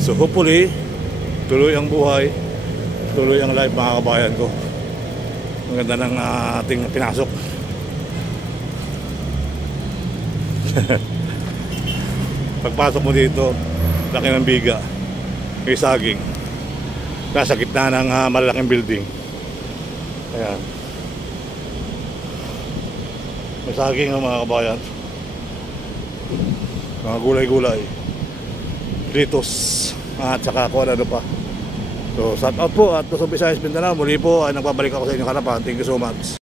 Ayan, so hopefully tuloy ang buhay, tuloy ang life mga kabayan ko. Ang ganda ng ating pinasok. Pagpasok mo dito, laki ng biga, may saging, nasa gitna ng malaking building. Ayan, may saging mga kabayan, mga gulay-gulay, Doritos at saka kung ano pa. So shout out po at Luzon, Visayas, Mindanao. Muli po ay nagbabalik ako sa inyong harapan. Thank you so much.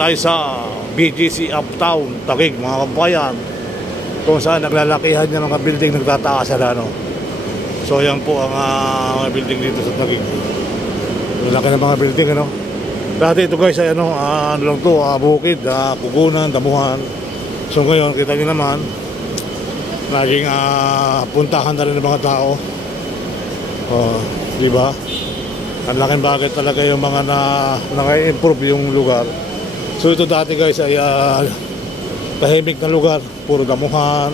Tayo sa BGC Uptown Taguig mga kabayan, kung saan naglalakihan niya mga building nagtataas na ano. So yan po ang mga building dito sa Taguig. Malaki ng mga building ano. Dati ito guys ay ano lang to, bukid, pugunan, damuhan. So ngayon kita niyo naman naging puntahan na rin ng mga tao. Di ba? Ang laking bagay talaga yung mga na-improve yung lugar. So ito dati guys ay tahimik na lugar, puro damuhan,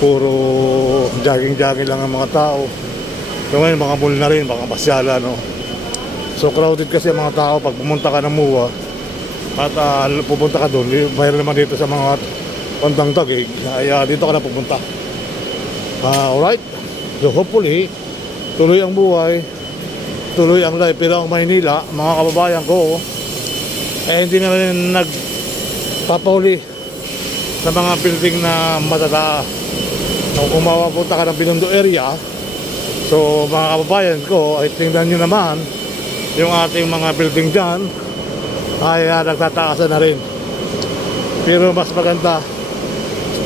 puro jogging-jogging lang ang mga tao. So ngayon mga mall na rin, mga pasyala no. So crowded kasi ang mga tao pag pumunta ka ng MUA at pupunta ka doon, mayroon naman dito sa mga Pantang Taguig, ay dito ka na pupunta. Alright, so hopefully tuloy ang buhay, tuloy ang life. Pero ang Maynila, mga kababayan ko, hindi na rin nagpapahuli sa mga building na matataas. Kung mapapunta ka ng Binondo area, so mga kababayan ko, ay tingnan nyo naman yung ating mga building dyan ay nagtataasan na rin. Pero mas maganda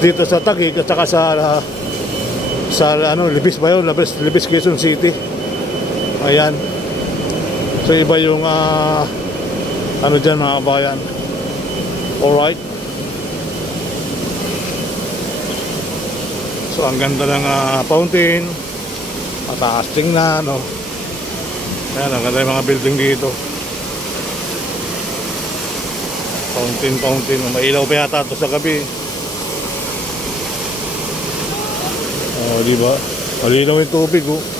dito sa Taguig at saka sa Libis ba yun? Libis, Quezon City. Ayan, so iba yung ano dyan mga kabayan. Alright, so ang ganda ng fountain, mataas tingnan no? Ayan, ang ganda yung mga building dito. Fountain, mailaw pa yata ito sa gabi. Diba? Malinaw yung tubig oh.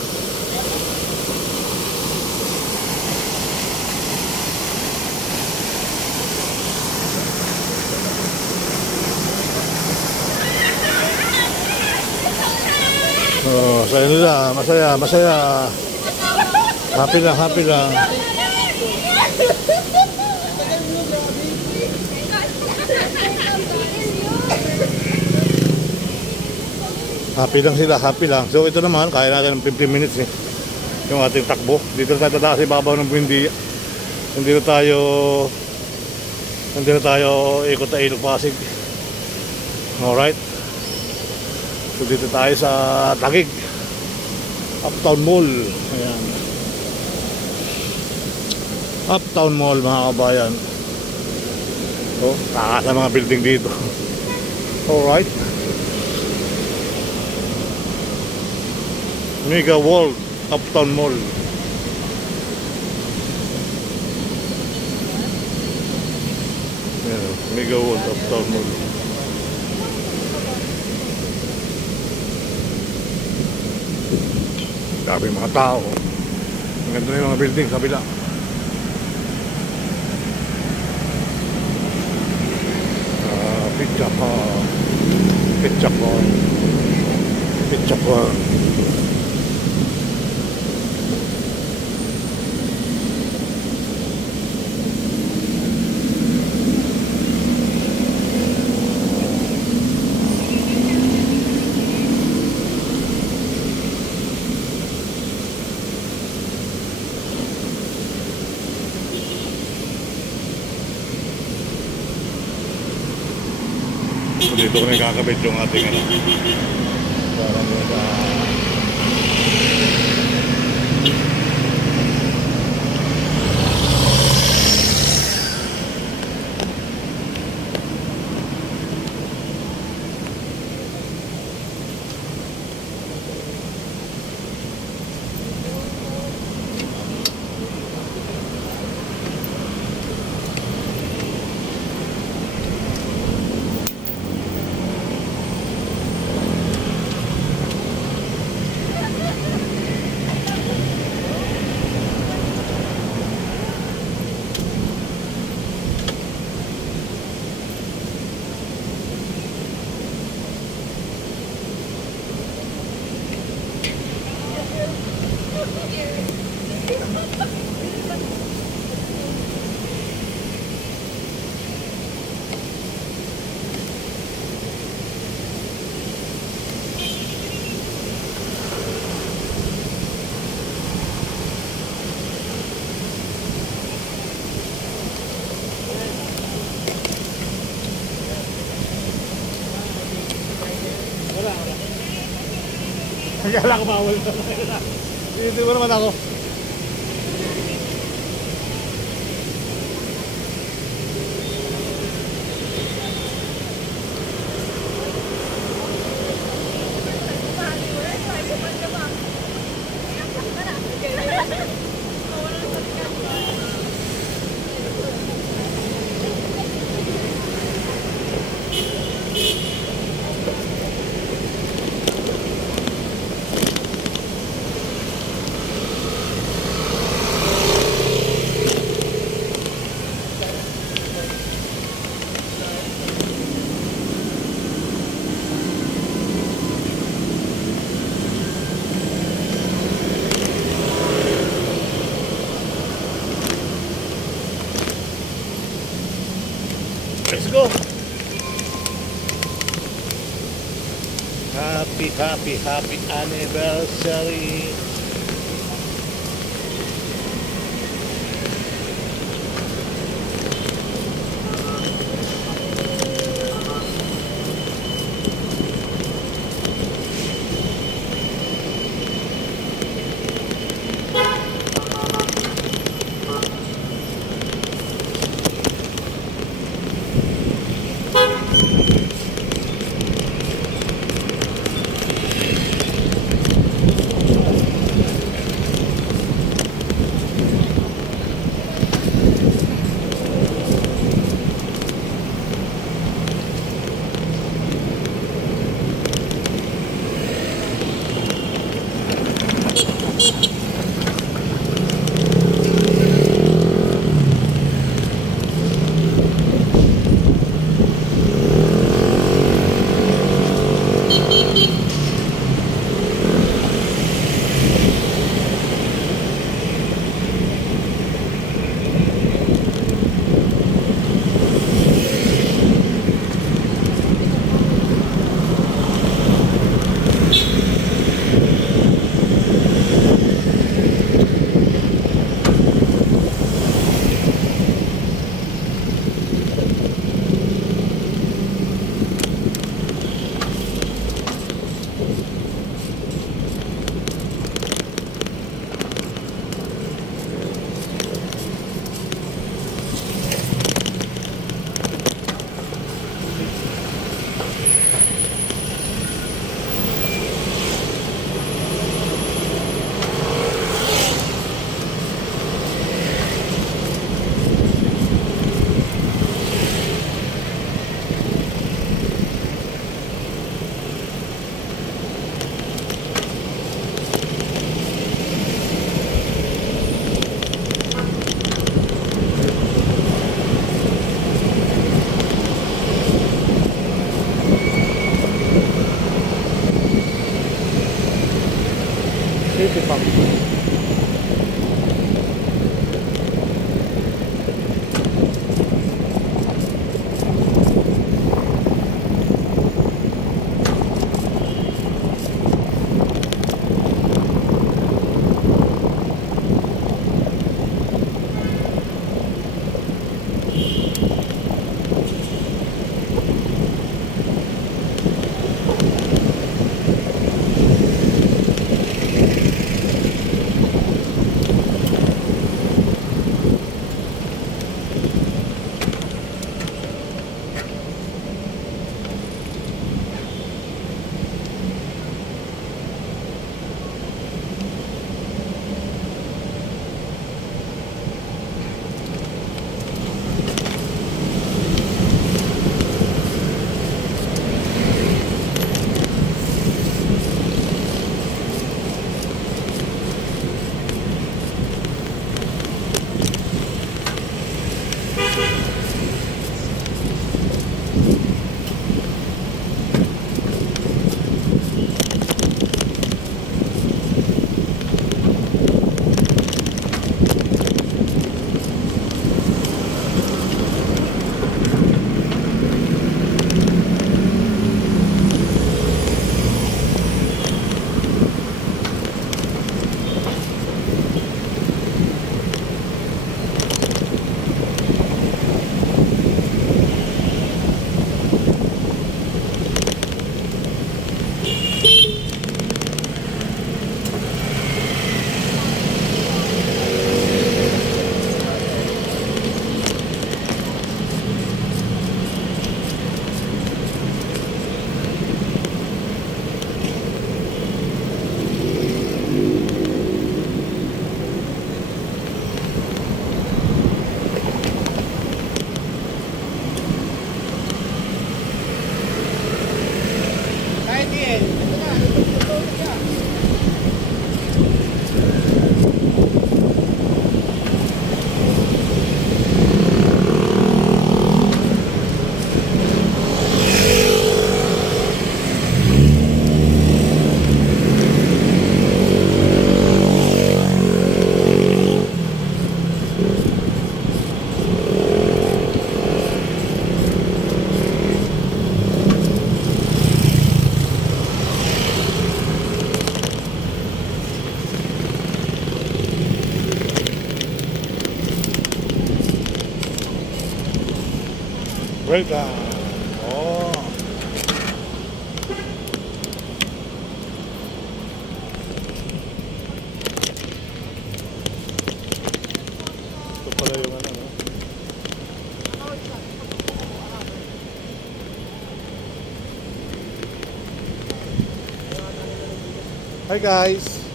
Saya nila, masaya. Happy lang. Happy lang. So ito naman, kaya natin ng 15 minutes yung ating takbo. Dito tayo tataas sa ibabaw ng Buendia. Hindi na tayo ikot na Ilog Pasig. Alright, so dito tayo sa Taguig Uptown Mall. Ayan, Uptown Mall mga kabayan. So takas ang mga building dito. Alright, Mega World Uptown Mall. Ayan, Mega World Uptown Mall. Dami mga tao. Ang ganda na yung mga building sa kabila. Pizza car. Dito ko na kakabit yung ating Parang yun sa kaya lang bawal na. Hindi mo naman ako. Let's go! Happy anniversary! City Pump. Welcome. Oh. Ito pala yung ano, no? Hi guys.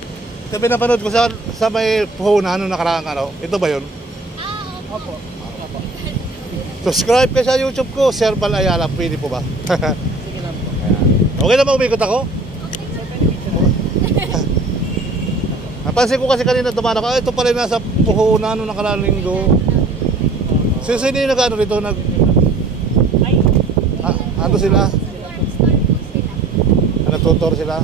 Sabi napanood ko sa may puhunan nung nakaraang ano. Ito ba yun? Opo. Subscribe kayo sa YouTube ko, Serbal Ayala. Pwede po ba? Sige lang po. Okay na ba umikot ako? Napansin ko kasi kanina tumanak ako. Ito pala yung nasa puhunan nung nakaraang linggo. Sino yung nag-ano rito? Ano sila? Nagtutor sila?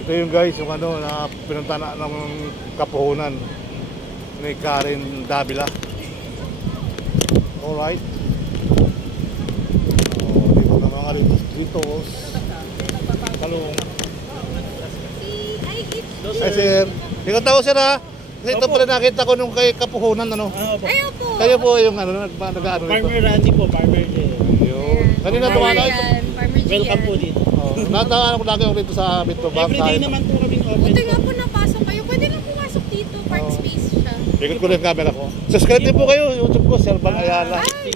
Ito yung guys, yung ano na pinunta na ng kapuhunan ni Karen Davila. Alright. Dito na mga litos. Talong. Ay sir, ikaw tao sir ha? Kasi ito pala nakita ko nung kay kapuhunan ano. Ayaw po. Kayo po yung ano, nag-ano rito. Farmer Randy po, Farmer J. Yun. Kanina tumala ito. Welcome po dito. Natawa ko lagi ako dito sa Bitro Bar. Everyday naman po kami open. Buti nga po napasok kayo. Pwede lang pumasok dito. Park space siya. Ikot ko na yung camera ko. Subscribe din po kayo, YouTube ko, Serbal Ayala. Ay!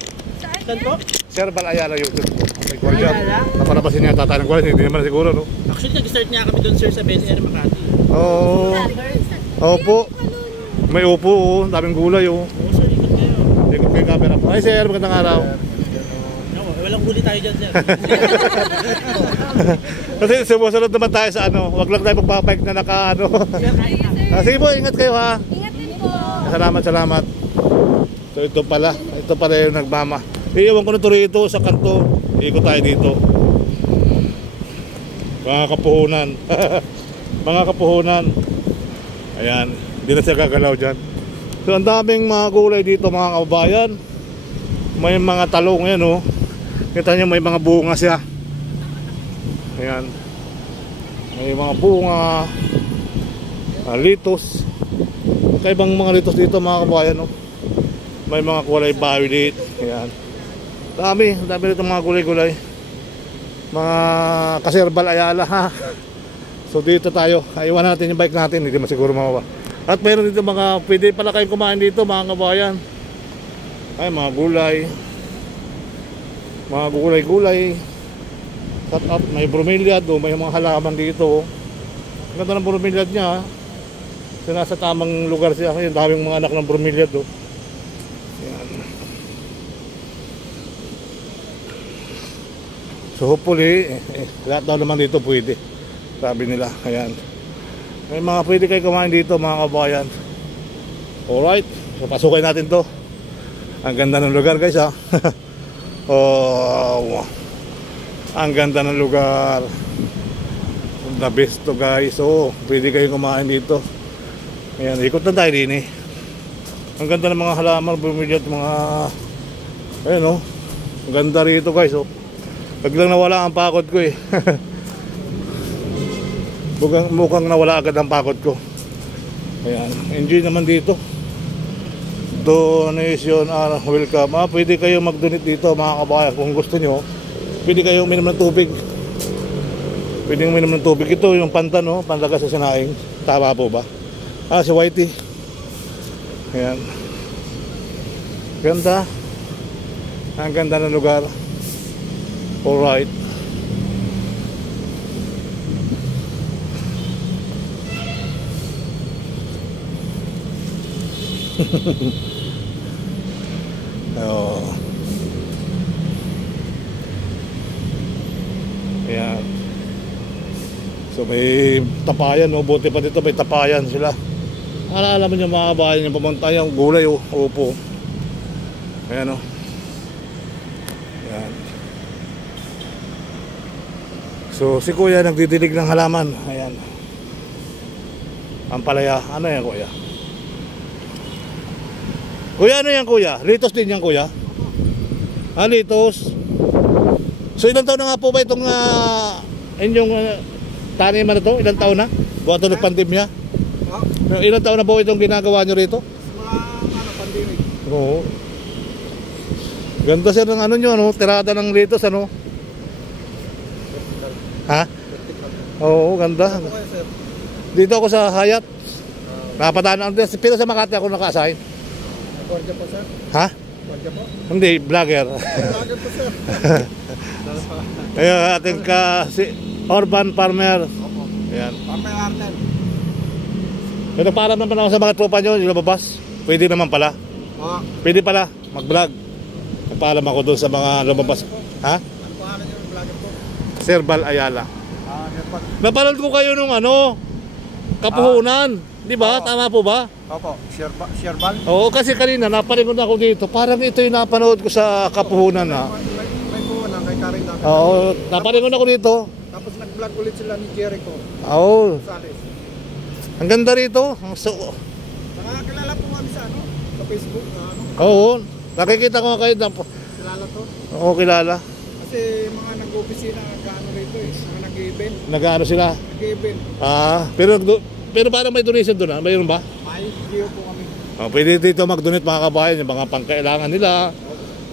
Saan po? Serbal Ayala YouTube ko. May call dyan. Ayala? Napalabasin niya tatanong ko rin, hindi naman siguro, no? Actually, nag-start niya kami doon sir sa BNR Makati. Oo. Opo. May upo, oh. Daming gulay, oh. Oo sir, ikot kayo. Ikot ko yung camera ko. Ay, sir, magandang araw. No, walang huli tayo dyan sir. Kasi sumusunod naman tayo sa ano. Huwag lang tayo magpapike na naka ano. Sige po, ingat kayo ha. Ingat din po. Salamat. So ito pala yung nagmama. Iiwan ko na ito rito sa kanto. Ikot tayo dito. Mga kapuhunan. Mga kapuhunan. Ayan, hindi na siya gagalaw dyan. So ang daming mga gulay dito mga kababayan. May mga talong yan oh. Kita nyo may mga bunga siya. Ayan. May mga bunga. Litos. Kaibang mga litos dito mga kababayan oh. May mga kulay violet. Ayan. Dami dito mga gulay-gulay. Mga kaserbal Ayala ha. So dito tayo. Iwan natin yung bike natin. Hindi man siguro mawawa. At mayroon dito mga pwede pala kayong kumain dito mga kababayan. Ay mga gulay. Mga gulay-gulay. Cut up. May bromeliad o may mga halaman dito. Ang ganda ng bromeliad niya ha. So nasa tamang lugar siya. Yung daming mga anak ng bromeliad o. Yan. So hopefully lahat daw naman dito pwede. Sabi nila. Ayan. May mga pwede kayo kumain dito mga kabayan. Alright. So pasukin natin to. Ang ganda ng lugar guys ha. Oh, ang ganda ng lugar. The best to guys. So pwede kayo kumain dito. Ayan, ikot na tayo din eh. Ang ganda ng mga halaman, bumili at mga ayun oh. Ang ganda rito guys oh. Biglang nawala ang pakot ko eh. Mukhang nawala agad ang pakot ko. Ayan, enjoy naman dito. Donation welcome. Pwede kayo mag-donate dito mga kabayan kung gusto nyo. Pwede kayo uminom ng tubig. Pwede uminom ng tubig. Ito yung pantan oh, panlaga sa Sinaing. Tama po ba? Si Whitey. Ayan. Ganda. Ang ganda ng lugar. Alright. Oh. Ayan. So may tapayan no, buti pa dito may tapayan sila. Alam mo yung mga bayan yung pumunta yung gulay oh, upo. Ayan oh. Ayan. So si kuya nagdidilig ng halaman. Ayan. Ampalaya. Ano yan kuya? Kuya ano yan kuya? Litos din yan kuya? Litos. So ilang taon na nga po ba itong inyong taniman na to? Ilang taon na? Buwan ito ng pandemya? Ilang taon na po itong ginagawa nyo rito? Mga pandemic. Oo. Ganda sir ng ano nyo, no? Tirada ng litos, ano? Ha? Oo, ganda. Ano kayo, sir? Dito ako sa Hayat. Napataan ang pero sa Makati ako naka-assign. Kwarja po, sir? Ha? Kwarja po? Hindi, vlogger. Vlogger po, sir. Ayun, ating si Urban Farmer. Opo. Ayan. Pamay Arlen. Pero para naman ako sa mga tropa nyo, yung lumabas. Pwede naman pala. Oo. Pwede pala, mag-vlog. Paalam ako doon sa mga lumabas. Ha? Ano pangalan niyo ng vlogger po? Sir Bal Ayala. Yan po. Napanood ko kayo nung ano, Kapuhunan. Di ba? Oo. Tama po ba? Opo. Sherbal? Oo, kasi kanina napanood ako dito. Parang ito yung napanood ko sa Kapuhunan ha. May po na kay Karin Dagat. Oo, napanood ako dito. Tapos nag-vlog ulit sila ni Jericho Oo, Gonzales. ang ganda rito. So, Nakakilala po kami sa ano? Sa Facebook na ano? oo, nakikita ko kayo na Kilala to? oo, kilala. Kasi mga nag-opisina, nag-ano rito eh. Mga nag-event. Nag-ano sila. Nag-event. Pero parang may donation doon ha? Mayroon ba? May video po kami. Oh, pwede dito mag-donate mga kabayan, yung mga pangkailangan nila.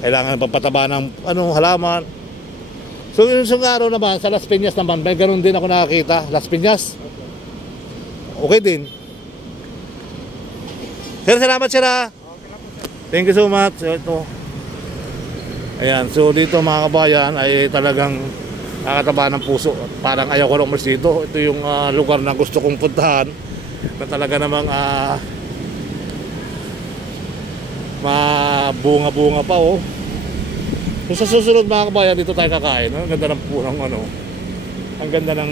Kailangan ng pampataba ng halaman. So yung isang araw naman, sa Las Piñas naman, may ganun din ako nakakita. Las Piñas. Okay din. Sir, salamat sir ha. Thank you so much. So, ito. Ayan, so dito mga kabayan ay talagang nakakataba ng puso. Parang ayaw ko lang umalis dito. Ito yung lugar na gusto kong puntahan. Na talaga namang mabunga-bunga pa oh. So sa susunod mga kabayan, dito tayo kakain. Ang ganda ng punang ano. Ang ganda ng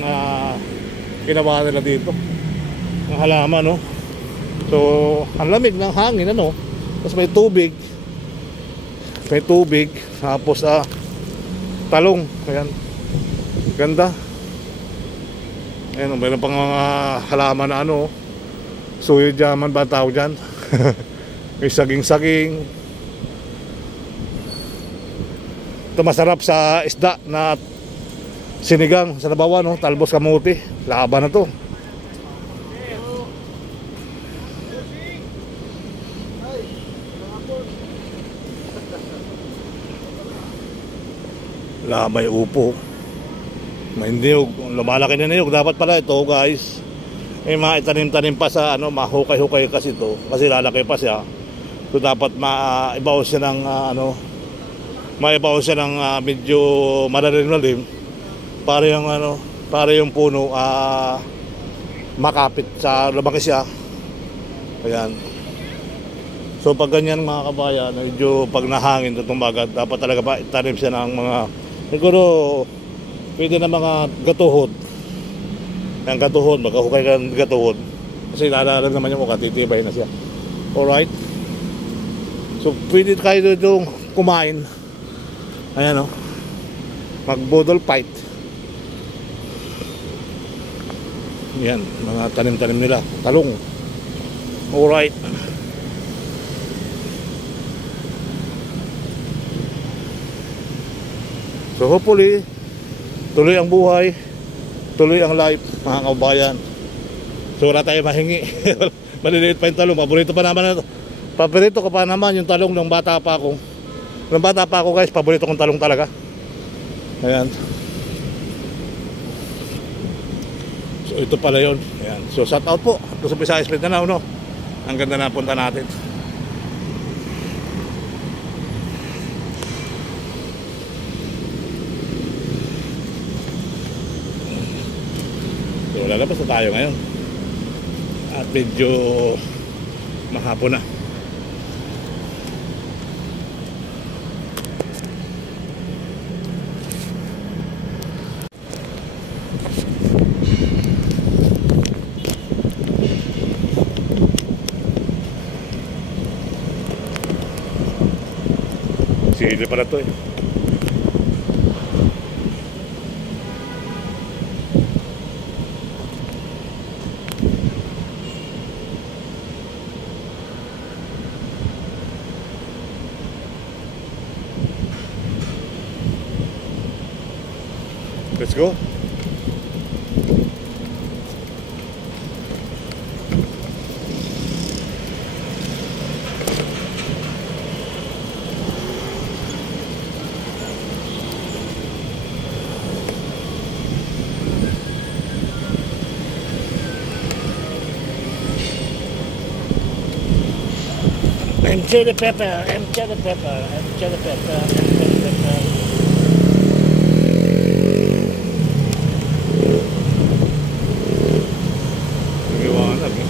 ginawa nila dito. Ang halaman no. So ang lamig ng hangin ano. Tapos may tubig. May tubig. Tapos talong. Ayan. Ganda. Ayan, mayroon pang mga halaman na ano. Suyo diyaman ba tawag dyan? May saging-saging. Ito masarap sa isda na sinigang sa Nabawan, no? Talbos kamuti. Laban na to. May upo. May niyog. Lumalaki na niyog. Dapat pala ito guys. May mga itanim-tanim pa sa ano, mahukay-hukay kasi ito. Kasi lalaki pa siya. So dapat maibaw siya ng maibaw siya ng medyo malalim-lalim para yung para yung puno makapit sa lumaki siya. Ayan. So pag ganyan mga kabayan, medyo pag nahangin ito tumagat, dapat talaga pa itanim siya ng mga siguro pwede na mga gatuhod. Ang gatuhod, magkahukay ka ng gatuhod. Kasi lalalag naman yung mukha, titibay na siya. Alright. So pwede kayo dito kumain. Ayan o. Mag-bodol fight. Yan, mga tanim-tanim nila. Talong. Alright. So hopefully, tuloy ang buhay, tuloy ang life, mga kabayan. So wala tayo mahingi. Maliliit pa yung talong. Paborito pa naman ito. Paborito ko pa naman yung talong ng bata pa ako. Nung bata pa ako guys, paborito kong talong talaga. Ayan. So ito pala yun. Ayan. So shout out po. Ito sa Visayas Mindanao, no? Ang ganda na punta natin. So lalabas na tayo ngayon. At medyo mahapon na. Sili pala to eh. Let's go. chili pepper, and chili pepper, and chili pepper, and chili pepper. Liwanag eh.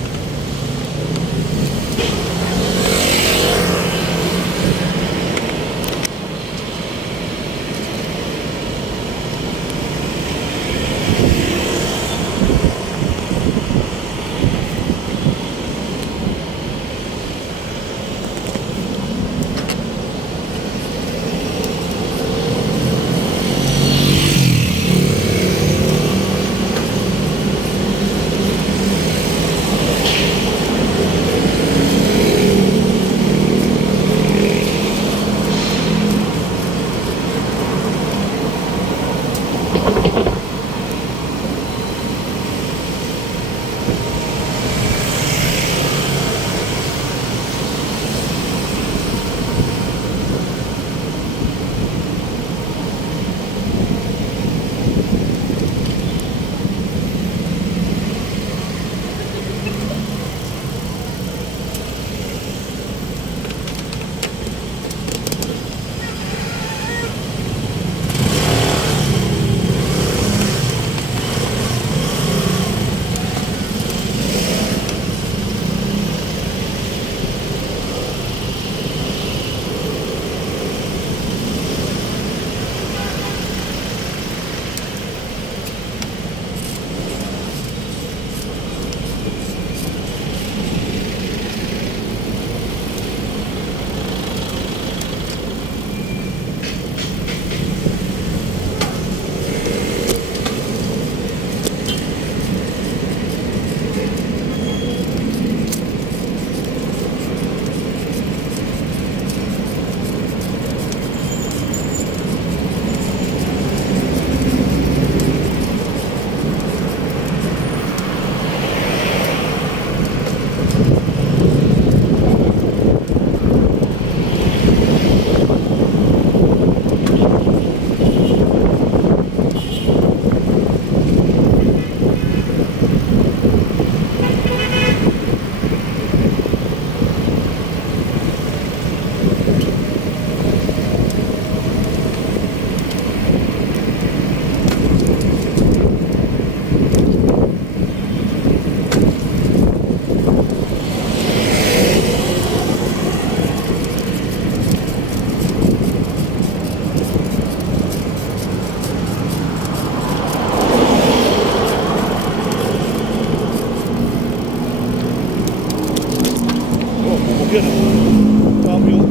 Yun oh. Cambio.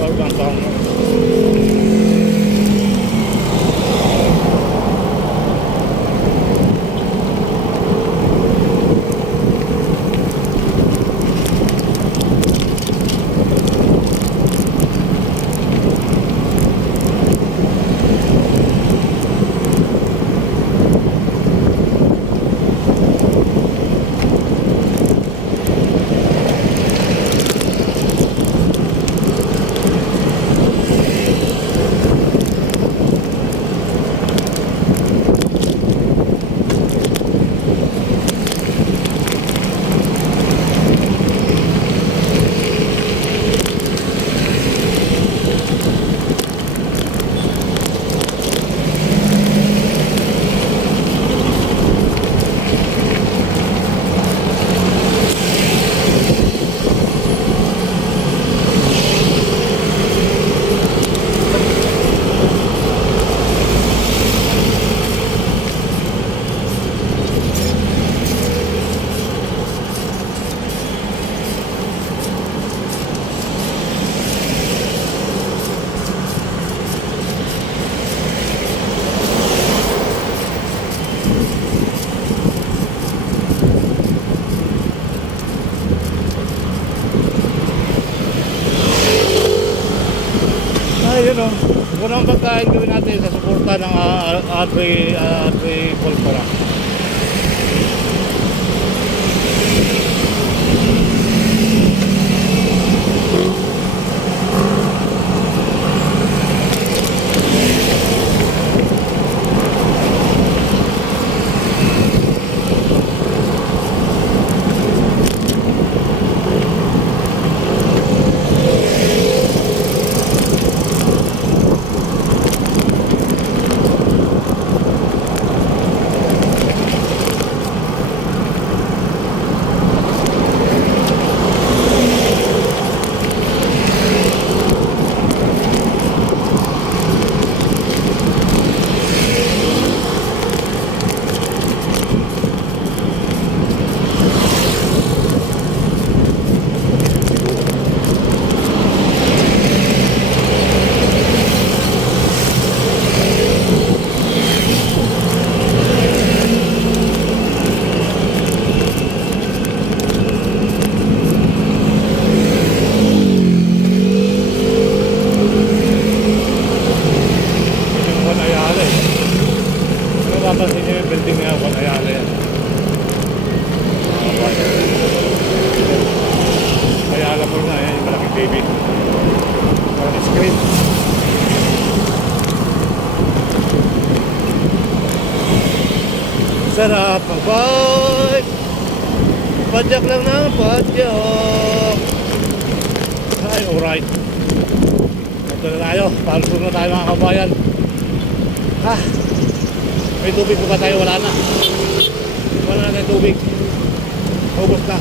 Power bank bang. yun o. Kung ang pagkain gawin natin sa suporta ng agricultura. Papansin nyo yung building na yan, Ayala yan. Ayala mo na yan, yung malaking TV. Parang screen. Sarap ang bike. Padyak lang ng padyak. Ay, alright. Ito na tayo, palusog na tayo mga kabayan. Ha? May tubig pa ba tayo? Wala na. Wala na tayong tubig. Ubos na.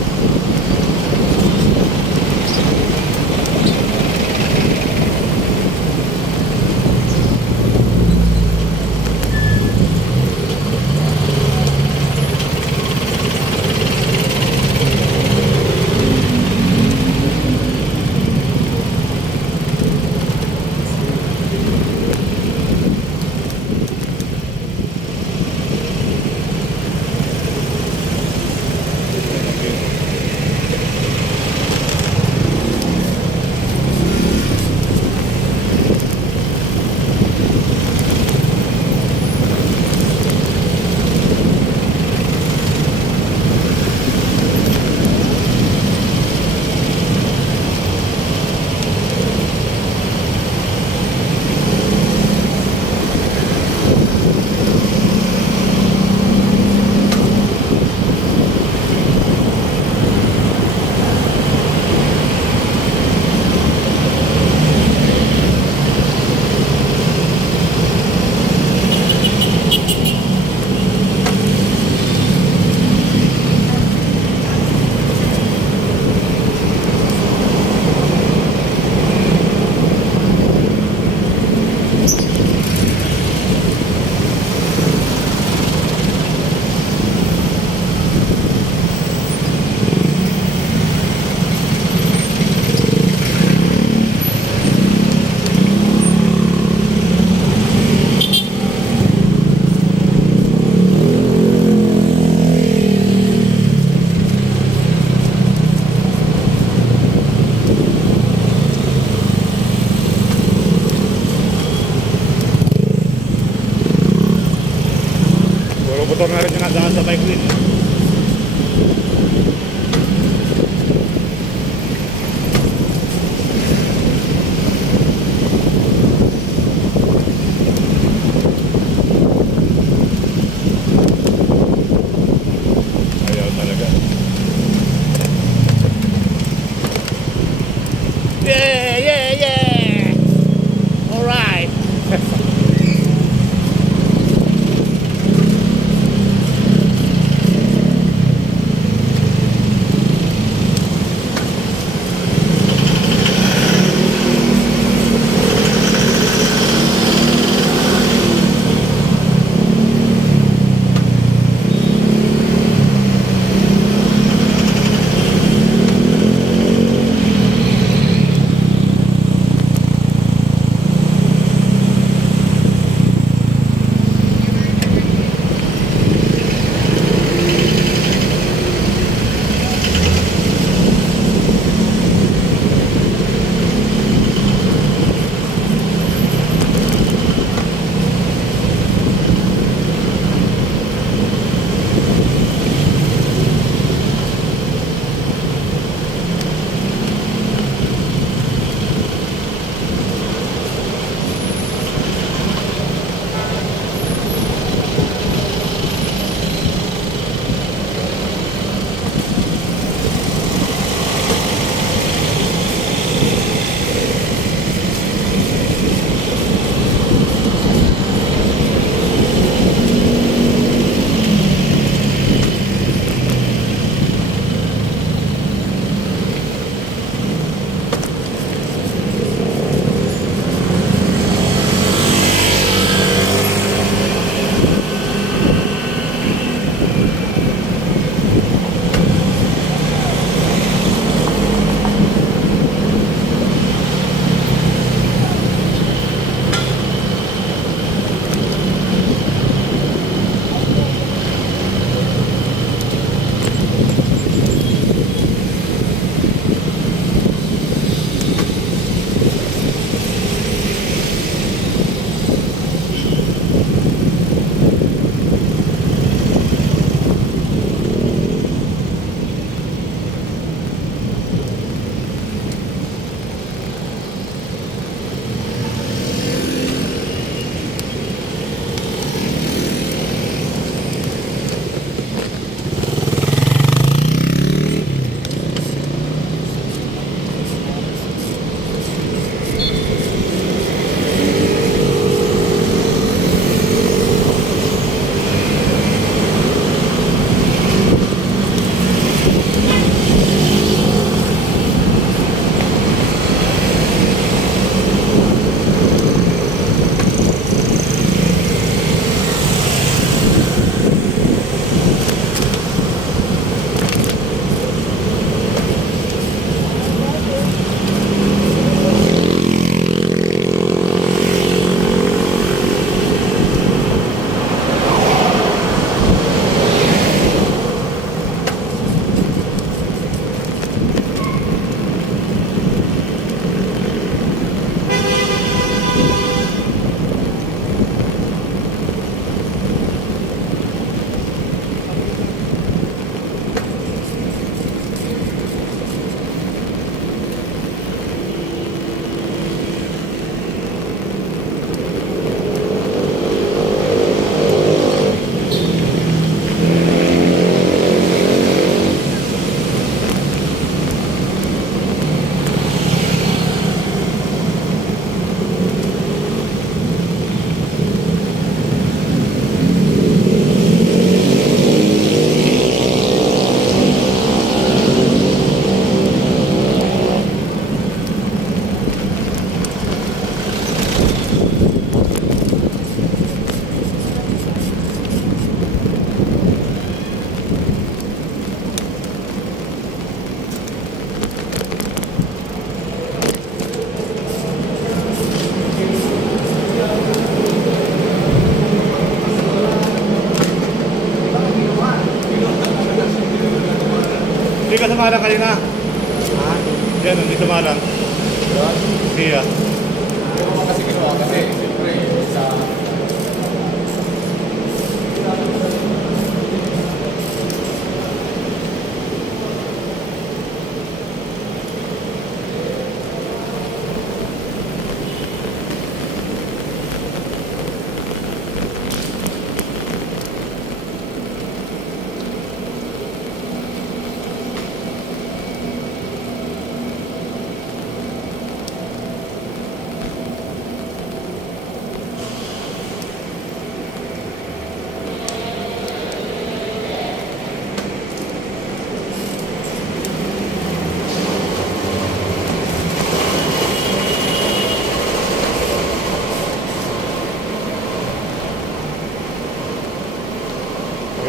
Motor na rin yung nadaan sa bike lane. Ayaw talaga. Yeah, yeah, yeah! Alright! sumalang kanina? Ha? Yan, hindi sumalang. Yun. Siya. Yung mga kasi ginawa kasi, siyempre, sa...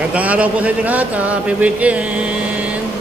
Magandang araw po sa inyo lahat. Happy weekend!